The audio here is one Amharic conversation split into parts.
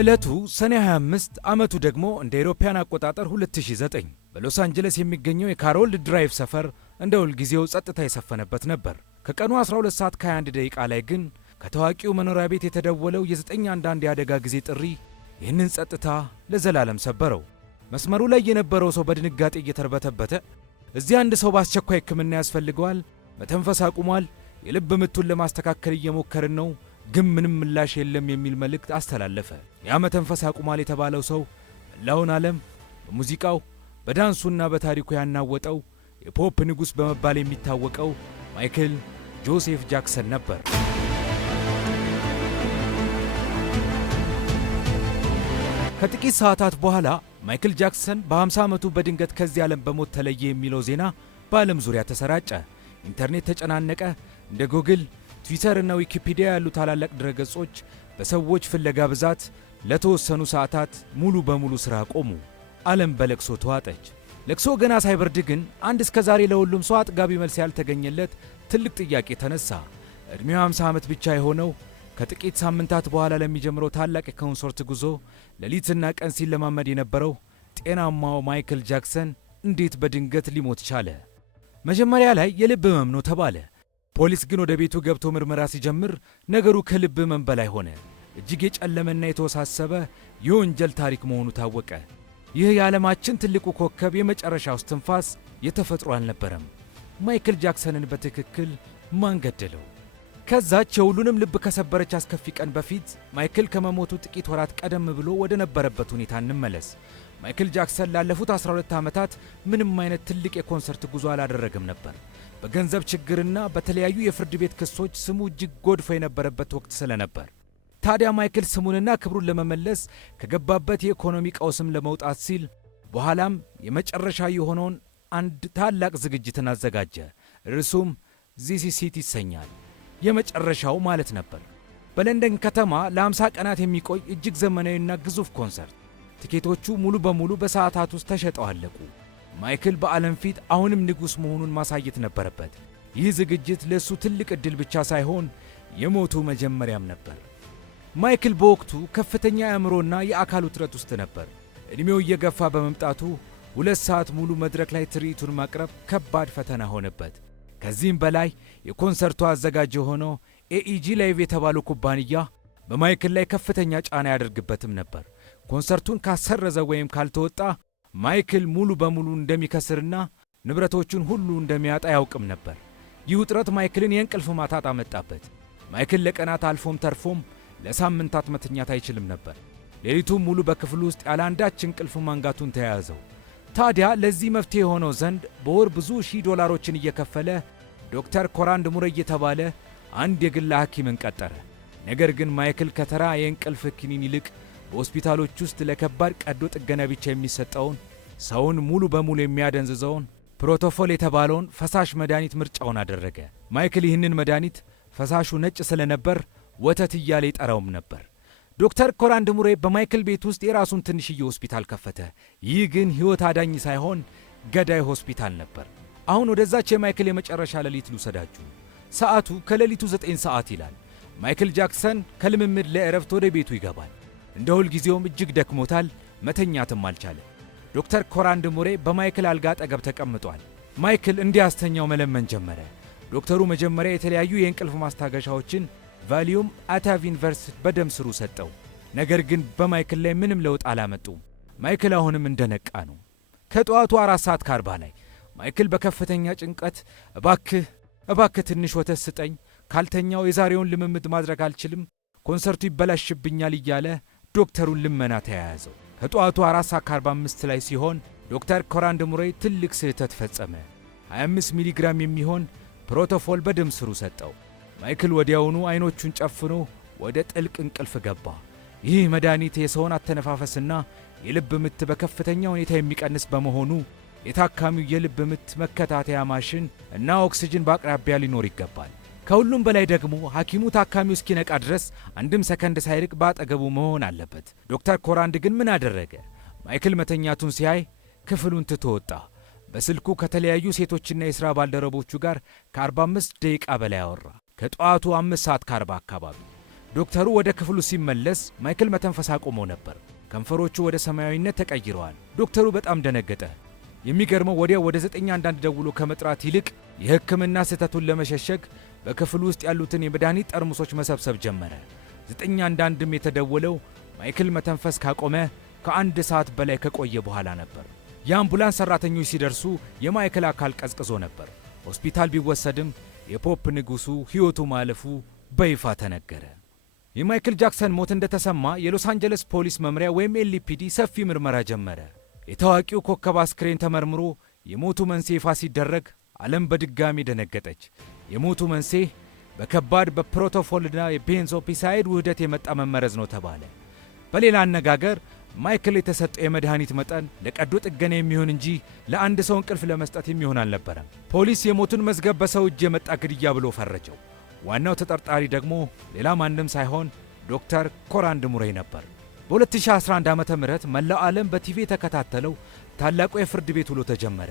ዕለቱ ሰኔ 25 ዓመቱ ደግሞ እንደ አውሮፓውያን አቆጣጠር 2009 በሎስ አንጀለስ የሚገኘው የካሮልድ ድራይቭ ሰፈር እንደ ሁልጊዜው ጸጥታ የሰፈነበት ነበር። ከቀኑ 12 ሰዓት ከ21 ደቂቃ ላይ ግን ከታዋቂው መኖሪያ ቤት የተደወለው የ911 የአደጋ ጊዜ ጥሪ ይህንን ጸጥታ ለዘላለም ሰበረው። መስመሩ ላይ የነበረው ሰው በድንጋጤ እየተርበተበተ እዚህ አንድ ሰው በአስቸኳይ ሕክምና ያስፈልገዋል፣ መተንፈስ አቁሟል፣ የልብ ምቱን ለማስተካከል እየሞከርን ነው ግን ምንም ምላሽ የለም የሚል መልእክት አስተላለፈ። ያ መተንፈስ አቁሟል የተባለው ሰው መላውን ዓለም በሙዚቃው በዳንሱና በታሪኩ ያናወጠው የፖፕ ንጉሥ በመባል የሚታወቀው ማይክል ጆሴፍ ጃክሰን ነበር። ከጥቂት ሰዓታት በኋላ ማይክል ጃክሰን በ50 ዓመቱ በድንገት ከዚህ ዓለም በሞት ተለየ የሚለው ዜና በዓለም ዙሪያ ተሰራጨ። ኢንተርኔት ተጨናነቀ። እንደ ጉግል፣ ትዊተር እና ዊኪፒዲያ ያሉ ታላላቅ ድረገጾች በሰዎች ፍለጋ ብዛት ለተወሰኑ ሰዓታት ሙሉ በሙሉ ሥራ ቆሙ። ዓለም በለቅሶ ተዋጠች። ለቅሶ ገና ሳይበርድ ግን አንድ እስከ ዛሬ ለሁሉም ሰው አጥጋቢ መልስ ያልተገኘለት ትልቅ ጥያቄ ተነሳ። ዕድሜው 50 ዓመት ብቻ የሆነው ከጥቂት ሳምንታት በኋላ ለሚጀምረው ታላቅ የኮንሰርት ጉዞ ሌሊትና ቀን ሲለማመድ የነበረው ጤናማው ማይክል ጃክሰን እንዴት በድንገት ሊሞት ቻለ? መጀመሪያ ላይ የልብ ሕመም ነው ተባለ። ፖሊስ ግን ወደ ቤቱ ገብቶ ምርመራ ሲጀምር ነገሩ ከልብ ሕመም በላይ ሆነ። እጅግ የጨለመና የተወሳሰበ የወንጀል ታሪክ መሆኑ ታወቀ። ይህ የዓለማችን ትልቁ ኮከብ የመጨረሻው እስትንፋስ የተፈጥሮ አልነበረም። ማይክል ጃክሰንን በትክክል ማን ገደለው? ከዛች የሁሉንም ልብ ከሰበረች አስከፊ ቀን በፊት ማይክል ከመሞቱ ጥቂት ወራት ቀደም ብሎ ወደ ነበረበት ሁኔታ እንመለስ። ማይክል ጃክሰን ላለፉት 12 ዓመታት ምንም አይነት ትልቅ የኮንሰርት ጉዞ አላደረገም ነበር። በገንዘብ ችግርና በተለያዩ የፍርድ ቤት ክሶች ስሙ እጅግ ጎድፎ የነበረበት ወቅት ስለነበር ታዲያ ማይክል ስሙንና ክብሩን ለመመለስ ከገባበት የኢኮኖሚ ቀውስም ለመውጣት ሲል በኋላም የመጨረሻ የሆነውን አንድ ታላቅ ዝግጅትን አዘጋጀ። ርዕሱም ዚስ ኢዝ ኢት ይሰኛል። የመጨረሻው ማለት ነበር። በለንደን ከተማ ለ50 ቀናት የሚቆይ እጅግ ዘመናዊና ግዙፍ ኮንሰርት። ቲኬቶቹ ሙሉ በሙሉ በሰዓታት ውስጥ ተሸጠው አለቁ። ማይክል በዓለም ፊት አሁንም ንጉሥ መሆኑን ማሳየት ነበረበት። ይህ ዝግጅት ለእሱ ትልቅ ዕድል ብቻ ሳይሆን የሞቱ መጀመሪያም ነበር። ማይክል በወቅቱ ከፍተኛ የአእምሮና የአካል ውጥረት ውስጥ ነበር። ዕድሜው እየገፋ በመምጣቱ 2 ሰዓት ሙሉ መድረክ ላይ ትርኢቱን ማቅረብ ከባድ ፈተና ሆነበት። ከዚህም በላይ የኮንሰርቱ አዘጋጅ የሆነው ኤኢጂ ላይቭ የተባለው ኩባንያ በማይክል ላይ ከፍተኛ ጫና ያደርግበትም ነበር። ኮንሰርቱን ካሰረዘ ወይም ካልተወጣ ማይክል ሙሉ በሙሉ እንደሚከስርና ንብረቶቹን ሁሉ እንደሚያጣ ያውቅም ነበር። ይህ ውጥረት ማይክልን የእንቅልፍ ማጣት አመጣበት። ማይክል ለቀናት አልፎም ተርፎም ለሳምንታት መተኛት አይችልም ነበር። ሌሊቱን ሙሉ በክፍሉ ውስጥ ያለ አንዳች እንቅልፍ ማንጋቱን ተያያዘው። ታዲያ ለዚህ መፍትሄ የሆነው ዘንድ በወር ብዙ ሺህ ዶላሮችን እየከፈለ ዶክተር ኮራንድ ሙሬይ የተባለ አንድ የግል ሐኪምን ቀጠረ። ነገር ግን ማይክል ከተራ የእንቅልፍ ክኒን ይልቅ በሆስፒታሎች ውስጥ ለከባድ ቀዶ ጥገና ብቻ የሚሰጠውን ሰውን ሙሉ በሙሉ የሚያደንዝዘውን ፕሮቶፎል የተባለውን ፈሳሽ መድኃኒት ምርጫውን አደረገ። ማይክል ይህንን መድኃኒት ፈሳሹ ነጭ ስለነበር ወተት እያለ ይጠራውም ነበር። ዶክተር ኮራንድ ሙሬይ በማይክል ቤት ውስጥ የራሱን ትንሽዬ ሆስፒታል ከፈተ። ይህ ግን ሕይወት አዳኝ ሳይሆን ገዳይ ሆስፒታል ነበር። አሁን ወደዛች የማይክል የመጨረሻ ሌሊት ልውሰዳችሁ። ሰዓቱ ከሌሊቱ 9 ሰዓት ይላል። ማይክል ጃክሰን ከልምምድ ለዕረፍት ወደ ቤቱ ይገባል። እንደ ሁልጊዜውም እጅግ ደክሞታል፣ መተኛትም አልቻለም። ዶክተር ኮራንድ ሙሬይ በማይክል አልጋ አጠገብ ተቀምጧል። ማይክል እንዲያስተኛው መለመን ጀመረ። ዶክተሩ መጀመሪያ የተለያዩ የእንቅልፍ ማስታገሻዎችን ቫሊዩም፣ አታቪን ቨርስ በደም ስሩ ሰጠው። ነገር ግን በማይክል ላይ ምንም ለውጥ አላመጡም። ማይክል አሁንም እንደነቃ ነው። ከጠዋቱ 4:40 ላይ ማይክል በከፍተኛ ጭንቀት እባክህ ትንሽ ወተት ስጠኝ፣ ካልተኛው የዛሬውን ልምምድ ማድረግ አልችልም፣ ኮንሰርቱ ይበላሽብኛል እያለ ዶክተሩን ልመና ተያያዘው። ከጠዋቱ 4:45 ላይ ሲሆን ዶክተር ኮራንድ ሙሬይ ትልቅ ስህተት ፈጸመ። 25 ሚሊግራም የሚሆን ፕሮቶፎል በደም ስሩ ሰጠው። ማይክል ወዲያውኑ አይኖቹን ጨፍኖ ወደ ጥልቅ እንቅልፍ ገባ። ይህ መድኃኒት የሰውን አተነፋፈስና የልብ ምት በከፍተኛ ሁኔታ የሚቀንስ በመሆኑ የታካሚው የልብ ምት መከታተያ ማሽን እና ኦክሲጅን በአቅራቢያ ሊኖር ይገባል። ከሁሉም በላይ ደግሞ ሐኪሙ ታካሚው እስኪነቃ ድረስ አንድም ሰከንድ ሳይርቅ በአጠገቡ መሆን አለበት። ዶክተር ኮራንድ ግን ምን አደረገ? ማይክል መተኛቱን ሲያይ ክፍሉን ትቶ ወጣ። በስልኩ ከተለያዩ ሴቶችና የሥራ ባልደረቦቹ ጋር ከ45 ደቂቃ በላይ አወራ። ከጠዋቱ 5:40 አካባቢ ዶክተሩ ወደ ክፍሉ ሲመለስ ማይክል መተንፈስ አቆሞ ነበር። ከንፈሮቹ ወደ ሰማያዊነት ተቀይረዋል። ዶክተሩ በጣም ደነገጠ። የሚገርመው ወዲያው ወደ 911 ደውሎ ከመጥራት ይልቅ የሕክምና ስህተቱን ለመሸሸግ በክፍሉ ውስጥ ያሉትን የመድኃኒት ጠርሙሶች መሰብሰብ ጀመረ። 911ም የተደወለው ማይክል መተንፈስ ካቆመ ከ1 ሰዓት በላይ ከቆየ በኋላ ነበር። የአምቡላንስ ሠራተኞች ሲደርሱ የማይክል አካል ቀዝቅዞ ነበር። ሆስፒታል ቢወሰድም የፖፕ ንጉሡ ሕይወቱ ማለፉ በይፋ ተነገረ። የማይክል ጃክሰን ሞት እንደተሰማ የሎስ አንጀለስ ፖሊስ መምሪያ ወይም ኤልፒዲ ሰፊ ምርመራ ጀመረ። የታዋቂው ኮከብ አስክሬን ተመርምሮ የሞቱ መንስኤ ይፋ ሲደረግ ዓለም በድጋሚ ደነገጠች። የሞቱ መንስኤ በከባድ በፕሮቶፎልና የቤንዞፒሳይድ ውህደት የመጣ መመረዝ ነው ተባለ። በሌላ አነጋገር ማይክል የተሰጠው የመድኃኒት መጠን ለቀዶ ጥገና የሚሆን እንጂ ለአንድ ሰው እንቅልፍ ለመስጠት የሚሆን አልነበረም። ፖሊስ የሞቱን መዝገብ በሰው እጅ የመጣ ግድያ ብሎ ፈረጀው። ዋናው ተጠርጣሪ ደግሞ ሌላ ማንም ሳይሆን ዶክተር ኮራንድ ሙሬይ ነበር። በ2011 ዓ.ም መላው ዓለም በቲቪ የተከታተለው ታላቁ የፍርድ ቤት ውሎ ተጀመረ።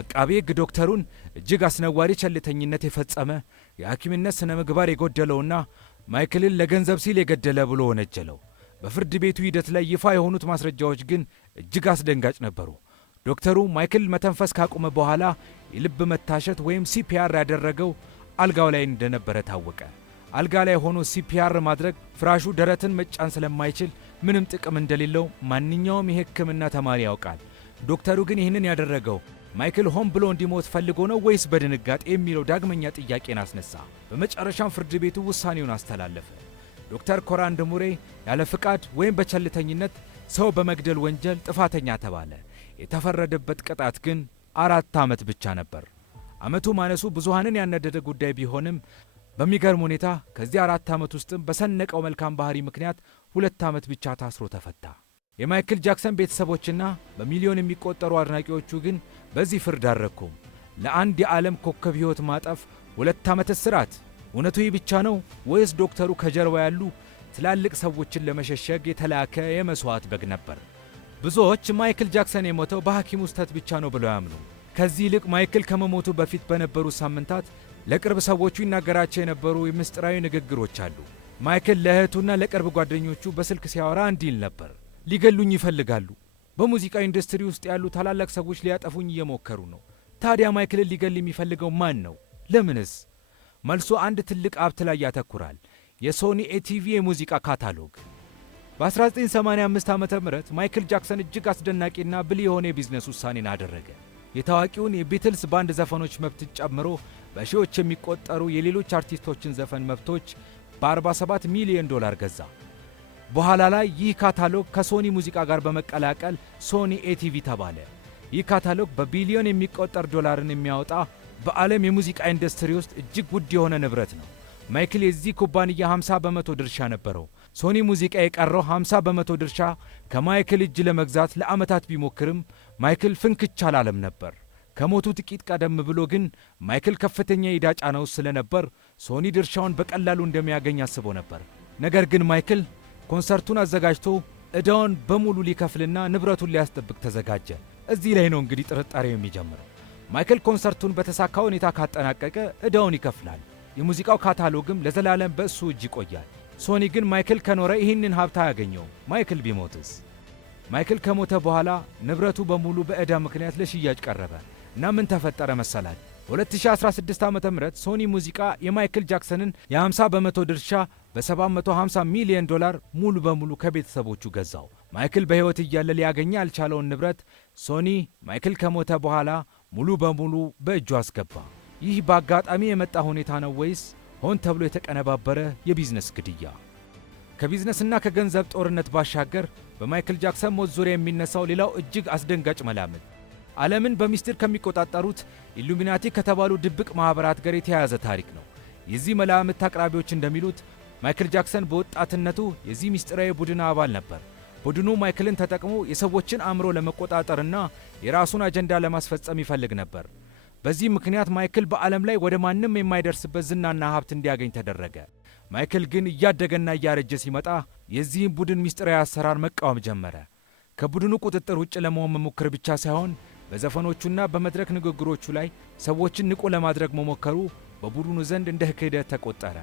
አቃቤ ሕግ ዶክተሩን እጅግ አስነዋሪ ቸልተኝነት የፈጸመ የሐኪምነት ሥነ ምግባር የጎደለውና ማይክልን ለገንዘብ ሲል የገደለ ብሎ ወነጀለው። በፍርድ ቤቱ ሂደት ላይ ይፋ የሆኑት ማስረጃዎች ግን እጅግ አስደንጋጭ ነበሩ። ዶክተሩ ማይክል መተንፈስ ካቆመ በኋላ የልብ መታሸት ወይም ሲፒአር ያደረገው አልጋው ላይ እንደነበረ ታወቀ። አልጋ ላይ ሆኖ ሲፒአር ማድረግ ፍራሹ ደረትን መጫን ስለማይችል ምንም ጥቅም እንደሌለው ማንኛውም የሕክምና ተማሪ ያውቃል። ዶክተሩ ግን ይህንን ያደረገው ማይክል ሆን ብሎ እንዲሞት ፈልጎ ነው ወይስ በድንጋጤ የሚለው ዳግመኛ ጥያቄን አስነሳ። በመጨረሻም ፍርድ ቤቱ ውሳኔውን አስተላለፈ። ዶክተር ኮራንድ ሙሬይ ያለ ፍቃድ ወይም በቸልተኝነት ሰው በመግደል ወንጀል ጥፋተኛ ተባለ። የተፈረደበት ቅጣት ግን 4 ዓመት ብቻ ነበር። ዓመቱ ማነሱ ብዙሃንን ያነደደ ጉዳይ ቢሆንም በሚገርም ሁኔታ ከዚህ 4 ዓመት ውስጥም በሰነቀው መልካም ባህሪ ምክንያት 2 ዓመት ብቻ ታስሮ ተፈታ። የማይክል ጃክሰን ቤተሰቦችና በሚሊዮን የሚቆጠሩ አድናቂዎቹ ግን በዚህ ፍርድ አልረኩም። ለአንድ የዓለም ኮከብ ሕይወት ማጠፍ 2 ዓመት እስራት። እውነቱ ይህ ብቻ ነው ወይስ ዶክተሩ ከጀርባ ያሉ ትላልቅ ሰዎችን ለመሸሸግ የተላከ የመሥዋዕት በግ ነበር? ብዙዎች ማይክል ጃክሰን የሞተው በሐኪሙ ስህተት ብቻ ነው ብለው ያምኑ። ከዚህ ይልቅ ማይክል ከመሞቱ በፊት በነበሩ ሳምንታት ለቅርብ ሰዎቹ ይናገራቸው የነበሩ የምስጢራዊ ንግግሮች አሉ። ማይክል ለእህቱና ለቅርብ ጓደኞቹ በስልክ ሲያወራ እንዲል ነበር። ሊገሉኝ ይፈልጋሉ። በሙዚቃ ኢንዱስትሪ ውስጥ ያሉ ታላላቅ ሰዎች ሊያጠፉኝ እየሞከሩ ነው። ታዲያ ማይክልን ሊገል የሚፈልገው ማን ነው? ለምንስ? መልሱ አንድ ትልቅ ሀብት ላይ ያተኩራል። የሶኒ ኤቲቪ የሙዚቃ ካታሎግ። በ1985 ዓ.ም ማይክል ጃክሰን እጅግ አስደናቂና ብልህ የሆነ የቢዝነስ ውሳኔን አደረገ። የታዋቂውን የቢትልስ ባንድ ዘፈኖች መብት ጨምሮ በሺዎች የሚቆጠሩ የሌሎች አርቲስቶችን ዘፈን መብቶች በ47 ሚሊዮን ዶላር ገዛ። በኋላ ላይ ይህ ካታሎግ ከሶኒ ሙዚቃ ጋር በመቀላቀል ሶኒ ኤቲቪ ተባለ። ይህ ካታሎግ በቢሊዮን የሚቆጠር ዶላርን የሚያወጣ በዓለም የሙዚቃ ኢንዱስትሪ ውስጥ እጅግ ውድ የሆነ ንብረት ነው። ማይክል የዚህ ኩባንያ 50 በመቶ ድርሻ ነበረው። ሶኒ ሙዚቃ የቀረው 50 በመቶ ድርሻ ከማይክል እጅ ለመግዛት ለዓመታት ቢሞክርም ማይክል ፍንክች አላለም ነበር። ከሞቱ ጥቂት ቀደም ብሎ ግን ማይክል ከፍተኛ የዕዳ ጫና ውስጥ ስለነበር ሶኒ ድርሻውን በቀላሉ እንደሚያገኝ አስቦ ነበር። ነገር ግን ማይክል ኮንሰርቱን አዘጋጅቶ ዕዳውን በሙሉ ሊከፍልና ንብረቱን ሊያስጠብቅ ተዘጋጀ። እዚህ ላይ ነው እንግዲህ ጥርጣሬው የሚጀምረው። ማይክል ኮንሰርቱን በተሳካ ሁኔታ ካጠናቀቀ ዕዳውን ይከፍላል። የሙዚቃው ካታሎግም ለዘላለም በእሱ እጅ ይቆያል። ሶኒ ግን ማይክል ከኖረ ይህንን ሀብት አያገኘውም። ማይክል ቢሞትስ? ማይክል ከሞተ በኋላ ንብረቱ በሙሉ በዕዳ ምክንያት ለሽያጭ ቀረበ እና ምን ተፈጠረ መሰላል? በ2016 ዓ.ም ሶኒ ሙዚቃ የማይክል ጃክሰንን የ50 በመቶ ድርሻ በ750 ሚሊዮን ዶላር ሙሉ በሙሉ ከቤተሰቦቹ ገዛው። ማይክል በሕይወት እያለ ሊያገኘ ያልቻለውን ንብረት ሶኒ ማይክል ከሞተ በኋላ ሙሉ በሙሉ በእጁ አስገባ። ይህ በአጋጣሚ የመጣ ሁኔታ ነው ወይስ ሆን ተብሎ የተቀነባበረ የቢዝነስ ግድያ? ከቢዝነስና ከገንዘብ ጦርነት ባሻገር በማይክል ጃክሰን ሞት ዙሪያ የሚነሳው ሌላው እጅግ አስደንጋጭ መላምት ዓለምን በሚስጥር ከሚቆጣጠሩት ኢሉሚናቲ ከተባሉ ድብቅ ማኅበራት ጋር የተያያዘ ታሪክ ነው። የዚህ መላምት አቅራቢዎች እንደሚሉት ማይክል ጃክሰን በወጣትነቱ የዚህ ምስጢራዊ ቡድን አባል ነበር። ቡድኑ ማይክልን ተጠቅሞ የሰዎችን አእምሮ ለመቆጣጠርና የራሱን አጀንዳ ለማስፈጸም ይፈልግ ነበር። በዚህ ምክንያት ማይክል በዓለም ላይ ወደ ማንም የማይደርስበት ዝናና ሀብት እንዲያገኝ ተደረገ። ማይክል ግን እያደገና እያረጀ ሲመጣ የዚህን ቡድን ምስጢራዊ አሰራር መቃወም ጀመረ። ከቡድኑ ቁጥጥር ውጭ ለመሆን መሞከር ብቻ ሳይሆን በዘፈኖቹና በመድረክ ንግግሮቹ ላይ ሰዎችን ንቁ ለማድረግ መሞከሩ በቡድኑ ዘንድ እንደ ክህደት ተቆጠረ።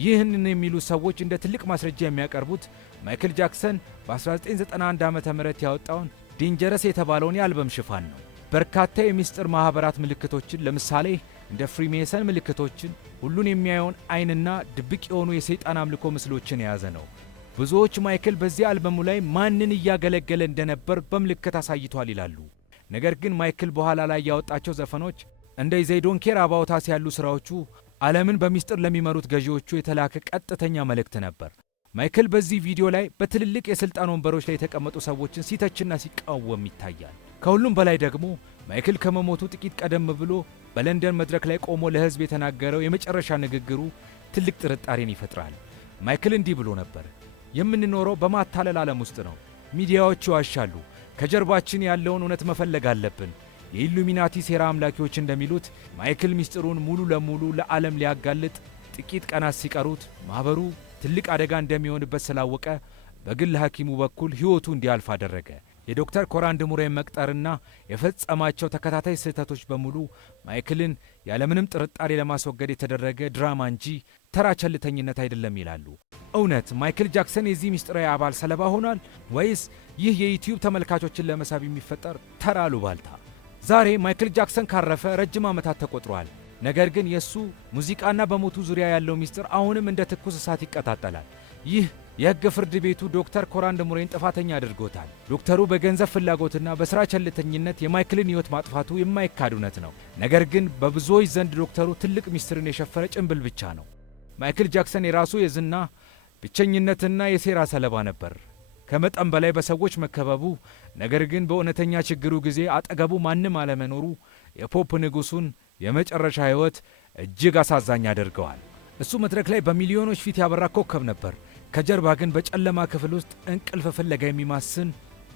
ይህንን የሚሉ ሰዎች እንደ ትልቅ ማስረጃ የሚያቀርቡት ማይክል ጃክሰን በ1991 ዓ.ም ያወጣውን ዴንጀረስ የተባለውን የአልበም ሽፋን ነው። በርካታ የምስጢር ማኅበራት ምልክቶችን፣ ለምሳሌ እንደ ፍሪሜሰን ምልክቶችን፣ ሁሉን የሚያየውን ዓይንና ድብቅ የሆኑ የሰይጣን አምልኮ ምስሎችን የያዘ ነው። ብዙዎች ማይክል በዚህ አልበሙ ላይ ማንን እያገለገለ እንደነበር በምልክት አሳይቷል ይላሉ። ነገር ግን ማይክል በኋላ ላይ ያወጣቸው ዘፈኖች እንደ ዘይ ዶንት ኬር አባውት አስ ያሉ ሥራዎቹ ዓለምን በሚስጥር ለሚመሩት ገዢዎቹ የተላከ ቀጥተኛ መልእክት ነበር። ማይክል በዚህ ቪዲዮ ላይ በትልልቅ የሥልጣን ወንበሮች ላይ የተቀመጡ ሰዎችን ሲተችና ሲቃወም ይታያል። ከሁሉም በላይ ደግሞ ማይክል ከመሞቱ ጥቂት ቀደም ብሎ በለንደን መድረክ ላይ ቆሞ ለሕዝብ የተናገረው የመጨረሻ ንግግሩ ትልቅ ጥርጣሬን ይፈጥራል። ማይክል እንዲህ ብሎ ነበር፣ የምንኖረው በማታለል ዓለም ውስጥ ነው። ሚዲያዎች ይዋሻሉ። ከጀርባችን ያለውን እውነት መፈለግ አለብን። የኢሉሚናቲ ሴራ አምላኪዎች እንደሚሉት ማይክል ምስጢሩን ሙሉ ለሙሉ ለዓለም ሊያጋልጥ ጥቂት ቀናት ሲቀሩት ማኅበሩ ትልቅ አደጋ እንደሚሆንበት ስላወቀ በግል ሐኪሙ በኩል ሕይወቱ እንዲያልፍ አደረገ። የዶክተር ኮራንድ ሙሬን መቅጠርና የፈጸማቸው ተከታታይ ስህተቶች በሙሉ ማይክልን ያለምንም ጥርጣሬ ለማስወገድ የተደረገ ድራማ እንጂ ተራ ቸልተኝነት አይደለም ይላሉ። እውነት ማይክል ጃክሰን የዚህ ምስጢራዊ አባል ሰለባ ሆኗል ወይስ ይህ የዩቲዩብ ተመልካቾችን ለመሳብ የሚፈጠር ተራ አሉባልታ? ዛሬ ማይክል ጃክሰን ካረፈ ረጅም ዓመታት ተቆጥሯል። ነገር ግን የሱ ሙዚቃና በሞቱ ዙሪያ ያለው ምስጢር አሁንም እንደ ትኩስ እሳት ይቀጣጠላል። ይህ የሕግ ፍርድ ቤቱ ዶክተር ኮራንድ ሙሬን ጥፋተኛ አድርጎታል። ዶክተሩ በገንዘብ ፍላጎትና በሥራ ቸልተኝነት የማይክልን ሕይወት ማጥፋቱ የማይካድ እውነት ነው። ነገር ግን በብዙዎች ዘንድ ዶክተሩ ትልቅ ምስጢርን የሸፈረ ጭንብል ብቻ ነው። ማይክል ጃክሰን የራሱ የዝና ብቸኝነትና የሴራ ሰለባ ነበር። ከመጠን በላይ በሰዎች መከበቡ፣ ነገር ግን በእውነተኛ ችግሩ ጊዜ አጠገቡ ማንም አለመኖሩ የፖፕ ንጉሡን የመጨረሻ ሕይወት እጅግ አሳዛኝ አድርገዋል። እሱ መድረክ ላይ በሚሊዮኖች ፊት ያበራ ኮከብ ነበር። ከጀርባ ግን በጨለማ ክፍል ውስጥ እንቅልፍ ፍለጋ የሚማስን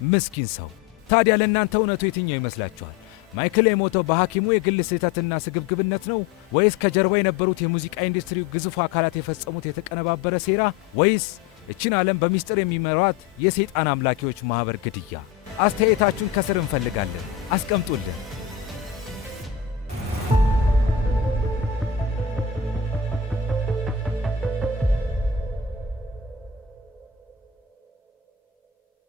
ምስኪን ሰው። ታዲያ ለእናንተ እውነቱ የትኛው ይመስላችኋል? ማይክል የሞተው በሐኪሙ የግል ስህተትና ስግብግብነት ነው ወይስ ከጀርባ የነበሩት የሙዚቃ ኢንዱስትሪው ግዙፍ አካላት የፈጸሙት የተቀነባበረ ሴራ ወይስ እችን ዓለም በሚስጥር የሚመሯት የሰይጣን አምላኪዎች ማኅበር ግድያ? አስተያየታችሁን ከስር እንፈልጋለን፣ አስቀምጡልን።